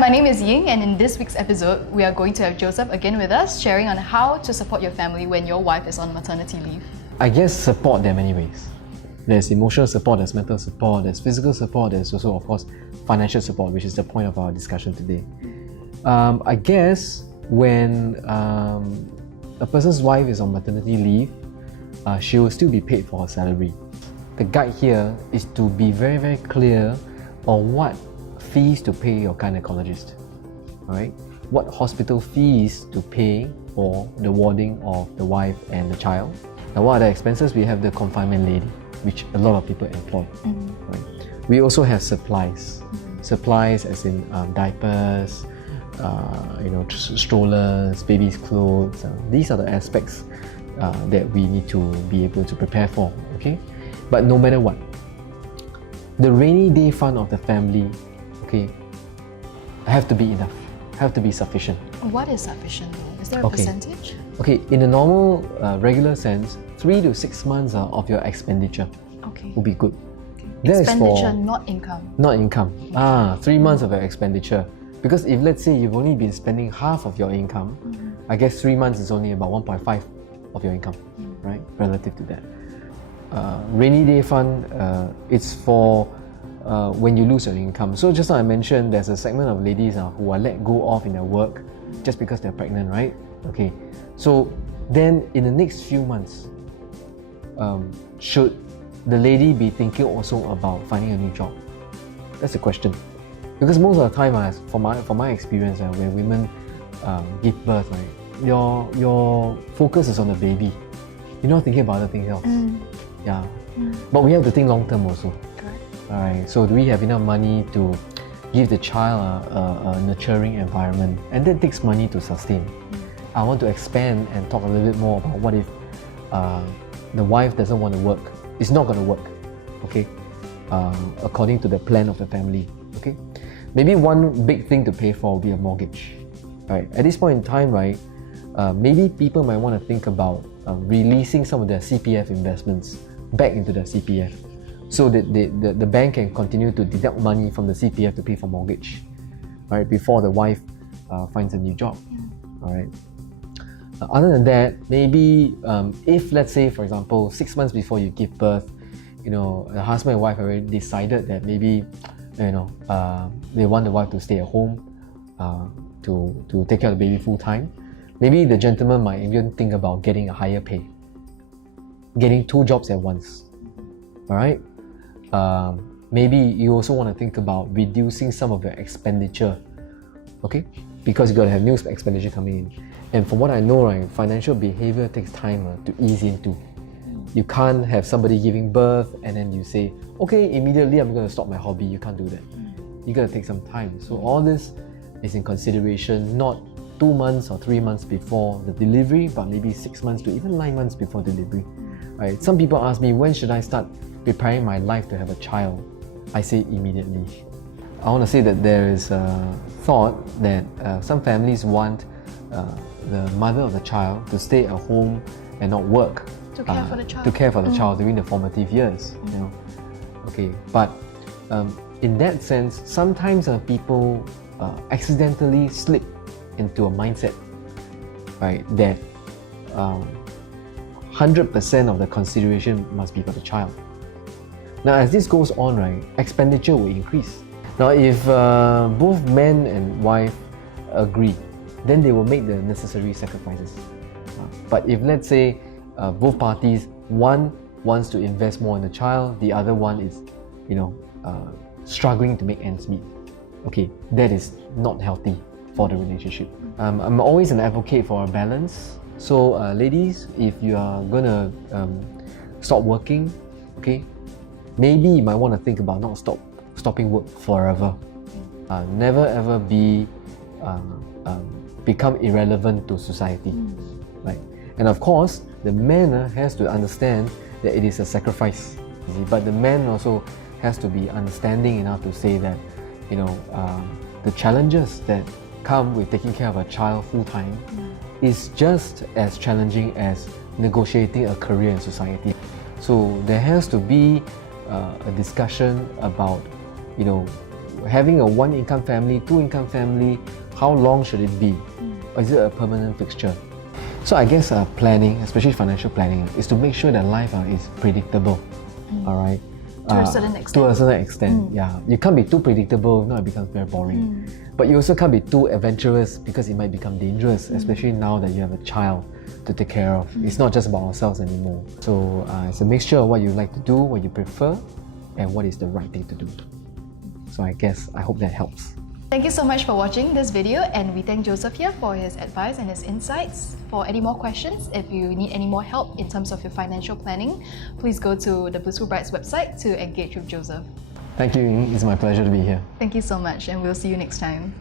my name is Ying, and in this week's episode, we are going to have Joseph again with us, sharing on how to support your family when your wife is on maternity leave. I guess support, there are many ways. There's emotional support, there's mental support, there's physical support, there's also, of course, financial support, which is the point of our discussion today. I guess when a person's wife is on maternity leave, she will still be paid for her salary. The guide here is to be very, very clear on what fees to pay your gynecologist. Alright? What hospital fees to pay for the warding of the wife and the child. Now, what are the expenses? We have the confinement lady, which a lot of people employ. Right? We also have supplies. Supplies as in diapers, strollers, baby's clothes. These are the aspects that we need to be able to prepare for. Okay, but no matter what, the rainy day fund of the family, okay, have to be enough, have to be sufficient. What is sufficient though? Is there a percentage? Okay, in a normal, regular sense, 3 to 6 months of your expenditure will be good. Okay. Expenditure, not income. Not income. 3 months of your expenditure. Because if let's say you've only been spending half of your income, I guess 3 months is only about 1.5 of your income, right? Relative to that. Rainy day fund, it's for when you lose your income. So just now I mentioned there's a segment of ladies who are let go off in their work just because they're pregnant, right? Okay. So then in the next few months, should the lady be thinking also about finding a new job? That's the question. Because most of the time, from my experience, when women give birth, right, your focus is on the baby. You're not thinking about other things else. Yeah. But we have to think long term also. Correct. Alright. So do we have enough money to give the child a nurturing environment? And that takes money to sustain. I want to expand and talk a little bit more about what if the wife doesn't want to work. It's not going to work. Okay. According to the plan of the family. Okay. Maybe one big thing to pay for will be a mortgage. Right. At this point in time, right, maybe people might want to think about releasing some of their CPF investments back into their CPF, so that the bank can continue to deduct money from the CPF to pay for mortgage, right, before the wife finds a new job. All right. Other than that, maybe if let's say, for example, 6 months before you give birth, the husband and wife already decided that maybe they want the wife to stay at home to take care of the baby full time. Maybe the gentleman might even think about getting a higher pay, getting 2 jobs at once. Alright? Maybe you also want to think about reducing some of your expenditure. Okay? Because you got to have new expenditure coming in. And from what I know, right, financial behavior takes time to ease into. You can't have somebody giving birth and then you say, okay, immediately I'm going to stop my hobby. You can't do that. You got to take some time. So all this is in consideration, not 2 months or 3 months before the delivery, but maybe 6 months to even 9 months before delivery. Right? Some people ask me, when should I start preparing my life to have a child? I say immediately. I want to say that there is a thought that some families want the mother of the child to stay at home and not work. To care for the child. To care for the child during the formative years. Okay, but in that sense, sometimes people accidentally slip into a mindset, right, that 100% of the consideration must be for the child. Now, as this goes on, right, expenditure will increase. Now, if both man and wife agree, then they will make the necessary sacrifices. But if, let's say, both parties, one wants to invest more in the child, the other one is, struggling to make ends meet. Okay, that is not healthy for the relationship. I'm always an advocate for a balance. So, ladies, if you are gonna stop working, okay, maybe you might want to think about not stopping work forever. Never ever become irrelevant to society, right? And of course, the man has to understand that it is a sacrifice. But the man also has to be understanding enough to say that, the challenges that come with taking care of a child full time is just as challenging as negotiating a career in society. So there has to be a discussion about, having a one-income family, two-income family, how long should it be? Or is it a permanent fixture? So I guess planning, especially financial planning, is to make sure that life is predictable. All right. To a certain extent. To a certain extent, yeah. You can't be too predictable, no, it becomes very boring. But you also can't be too adventurous because it might become dangerous, especially now that you have a child to take care of. It's not just about ourselves anymore. So it's a mixture of what you like to do, what you prefer, and what is the right thing to do. So I hope that helps. Thank you so much for watching this video, and we thank Joseph here for his advice and his insights. For any more questions, if you need any more help in terms of your financial planning, please go to the Blissful Brides website to engage with Joseph. Thank you, Ying. It's my pleasure to be here. Thank you so much, and we'll see you next time.